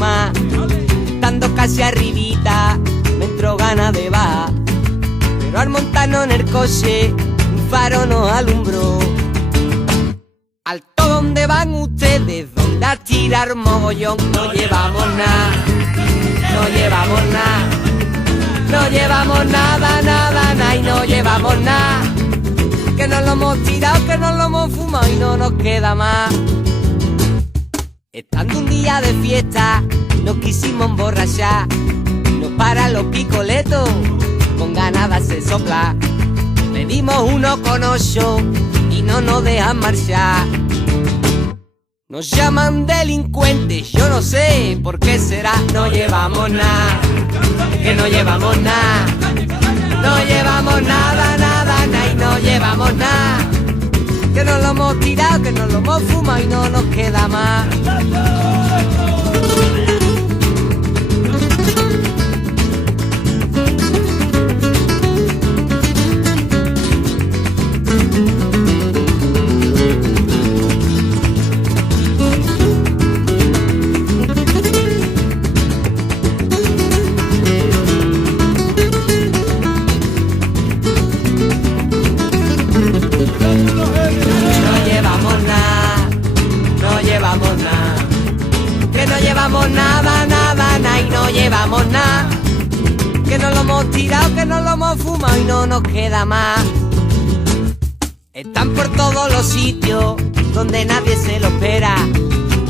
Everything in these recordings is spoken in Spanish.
más. Estando casi arribita, me entró ganas de bajar. Pero al montarnos en el coche, un faro nos alumbró. Alto, ¿dónde van ustedes? ¿Dónde a tirar mogollón? No llevamos nada, no llevamos nada, no llevamos nada, nada, nada, y no llevamos nada. Que nos lo hemos tirado, que nos lo hemos fumado y no nos queda más. Estando un día de fiesta, nos quisimos emborrachar. Nos paran los picoletos, con ganas de hacer soplar. Le dimos uno con 8 y no nos dejan marchar. Nos llaman delincuentes, yo no sé por qué será. No llevamos nada, que no llevamos nada. No llevamos nada, nada, nada, y no llevamos nada. Que nos lo hemos tirado, que nos lo hemos fumado y no nos queda más. Que no llevamos nada, nada, nada, y no llevamos nada. Que nos lo hemos tirado, que nos lo hemos fumado y no nos queda más. Están por todos los sitios donde nadie se lo espera.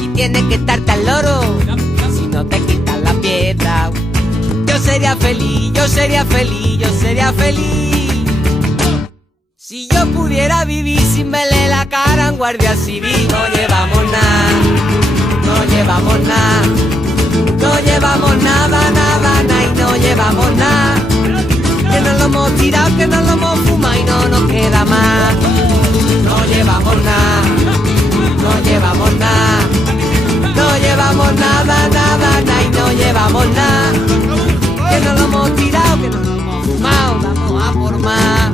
Y tienes que estarte al loro si no te quitas la piedra. Yo sería feliz, yo sería feliz, yo sería feliz si yo pudiera vivir sin verle la cara a un guardia civil. No llevamos nada, no llevamos nada, no llevamos nada, nada, nada, y no llevamos nada. Que nos lo hemos tirado, que nos lo hemos fumado y no nos queda más. No llevamos nada, no llevamos nada, no llevamos nada, nada, nada, y no llevamos nada. Que nos lo hemos tirado, que nos lo hemos fumado, vamos a por más.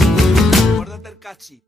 Cachi.